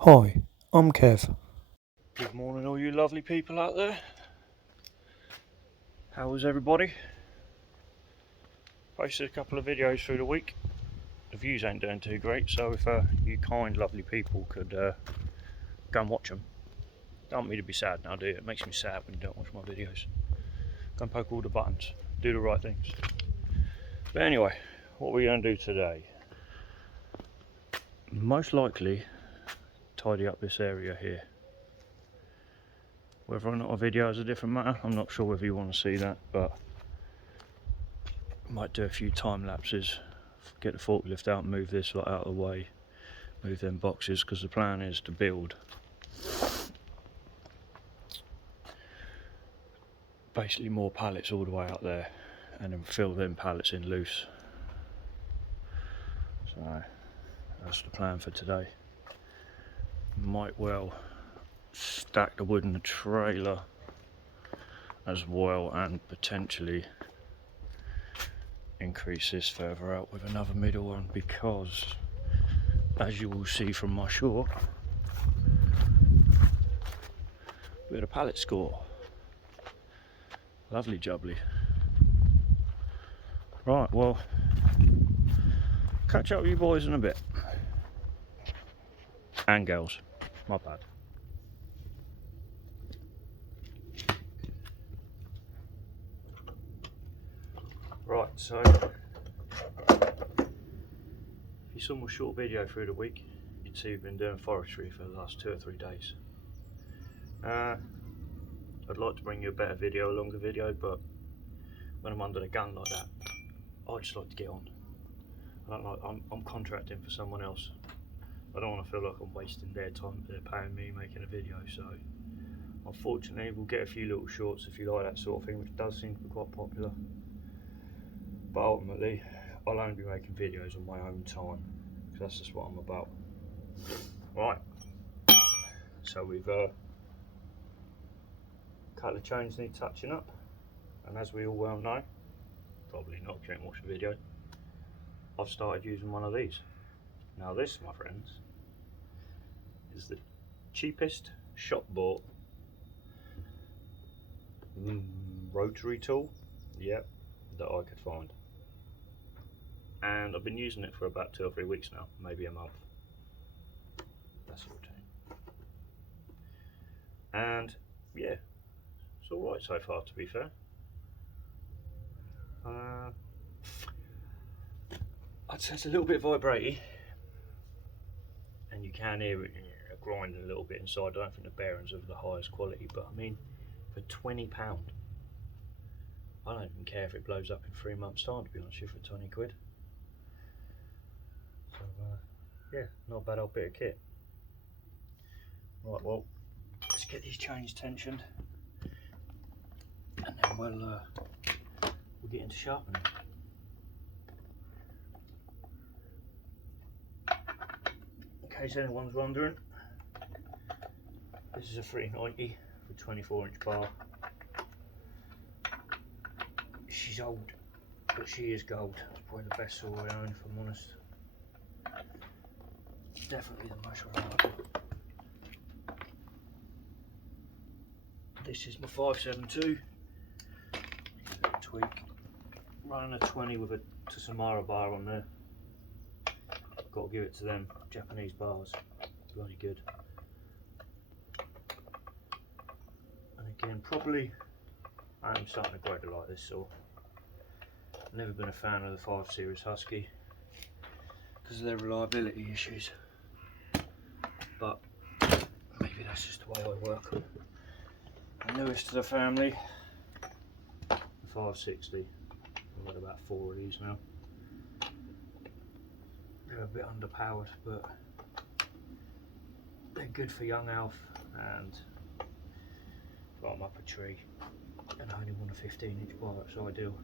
Hi, I'm Kev. Good morning, all you lovely people out there. How is everybody? Posted a couple of videos through the week. The views ain't doing too great, so if you kind, lovely people could go and watch them. Don't want me to be sad now, do you? It makes me sad when you don't watch my videos. Go and poke all the buttons. Do the right things. But anyway, what we're going to do today. Most likely, tidy up this area here. Whether or not a video is a different matter, I'm not sure whether you want to see that, but I might do a few time lapses. Get the forklift out and move this lot out of the way. Move them boxes, because the plan is to build basically more pallets all the way up there and then fill them pallets in loose. So that's the plan for today. Might well stack the wood in the trailer as well and potentially increase this further out with another middle one, because as you will see from my short, we had a pallet score. Lovely jubbly. Right, well, catch up with you boys in a bit. And girls, my bad. Right, so if you saw my short video through the week, you'd see we've been doing forestry for the last 2 or 3 days. I'd like to bring you a better video, a longer video, but when I'm under the gun like that, I just like to get on. I'm contracting for someone else. I don't want to feel like I'm wasting their time. They're paying me making a video, so unfortunately we'll get a few little shorts if you like that sort of thing, which does seem to be quite popular. But ultimately, I'll only be making videos on my own time, because that's just what I'm about. Right, so we've couple of chains need touching up, and as we all well know, probably not if you haven't watched the video, I've started using one of these. Now this, my friends, is the cheapest shop bought rotary tool, yep, that I could find. And I've been using it for about 2 or 3 weeks now, maybe a month. That's the routine. And yeah, it's alright so far, to be fair. I'd say it's a little bit vibraty, and you can hear it grinding a little bit inside. I don't think the bearings are of the highest quality, but I mean, for £20, I don't even care if it blows up in 3 months' time, to be honest with you, for 20 quid. So yeah, not a bad old bit of kit. Right, well, let's get these chains tensioned, and then we'll get into sharpening. In case anyone's wondering, this is a 390 with 24-inch bar. She's old, but she is gold. It's probably the best saw I own, if I'm honest. Definitely the most reliable. This is my 572. Tweak. Running a 20 with a Samara bar on there. Got to give it to them. Japanese bars, bloody good. And again, probably I'm starting to grow to like this saw. I've never been a fan of the 5 Series Husky because of their reliability issues, but maybe that's just the way I work. The newest to the family, the 560. I've got about 4 of these now. They're a bit underpowered, but they're good for young Alf, and if I'm up a tree and I only want a 15-inch bar, it's ideal.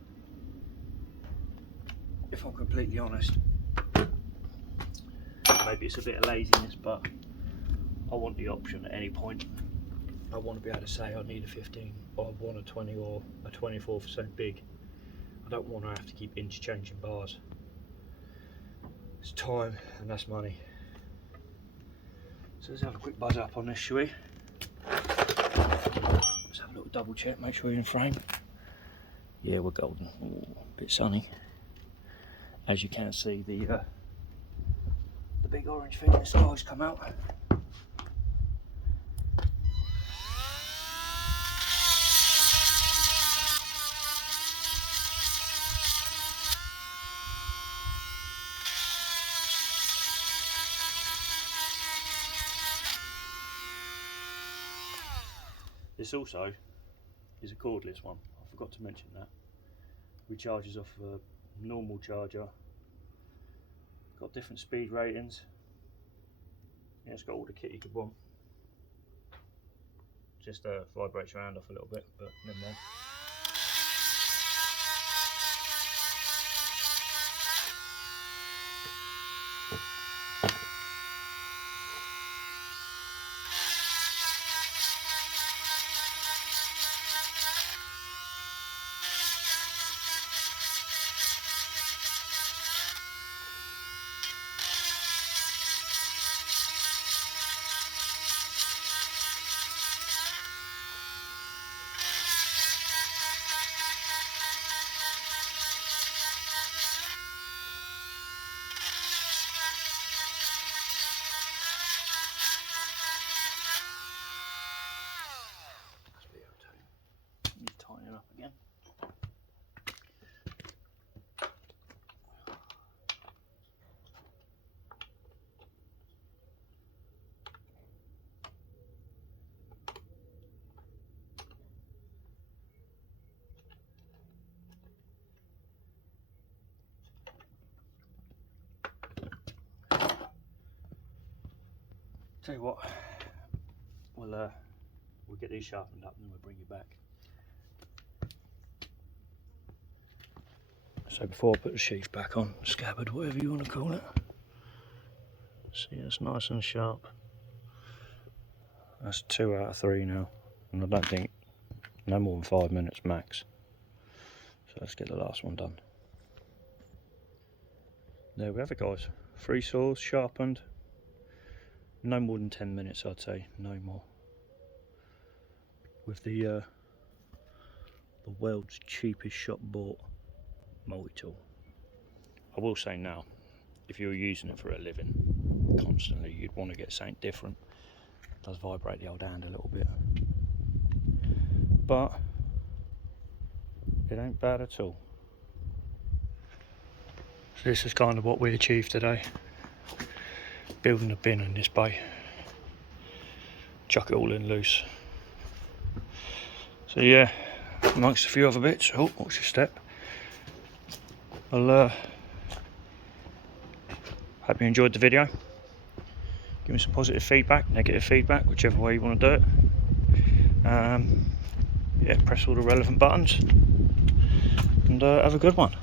If I'm completely honest, maybe it's a bit of laziness, but I want the option at any point. I want to be able to say I need a 15, or I want a 20, or a 24% big. I don't want to have to keep interchanging bars. It's time and that's money. So let's have a quick buzz up on this, shall we? Let's have a little double check, make sure you're in frame. Yeah, we're golden. Ooh, a bit sunny. As you can see, the big orange thing in the sky's come out. This also is a cordless one. I forgot to mention that. Recharges off a normal charger. Got different speed ratings. Yeah, it's got all the kit you could want. Just vibrates around off a little bit, but never mind. Tighten it up again. Tell you what, we'll get these sharpened up and then we'll bring you back. So before I put the sheath back on, scabbard, whatever you want to call it. See, it's nice and sharp. That's 2 out of 3 now, and I don't think no more than 5 minutes max. So let's get the last one done. There we have it, guys. 3 saws sharpened. No more than 10 minutes, I'd say, no more. With the world's cheapest shop bought multi-tool. I will say now, if you're using it for a living constantly, you'd want to get something different. It does vibrate the old hand a little bit, but it ain't bad at all. So this is kind of what we achieved today. Building a bin in this bay. Chuck it all in loose. So yeah, amongst a few other bits. Oh, what's your step? Well, hope you enjoyed the video. Give me some positive feedback, negative feedback, whichever way you want to do it. Yeah, press all the relevant buttons and have a good one.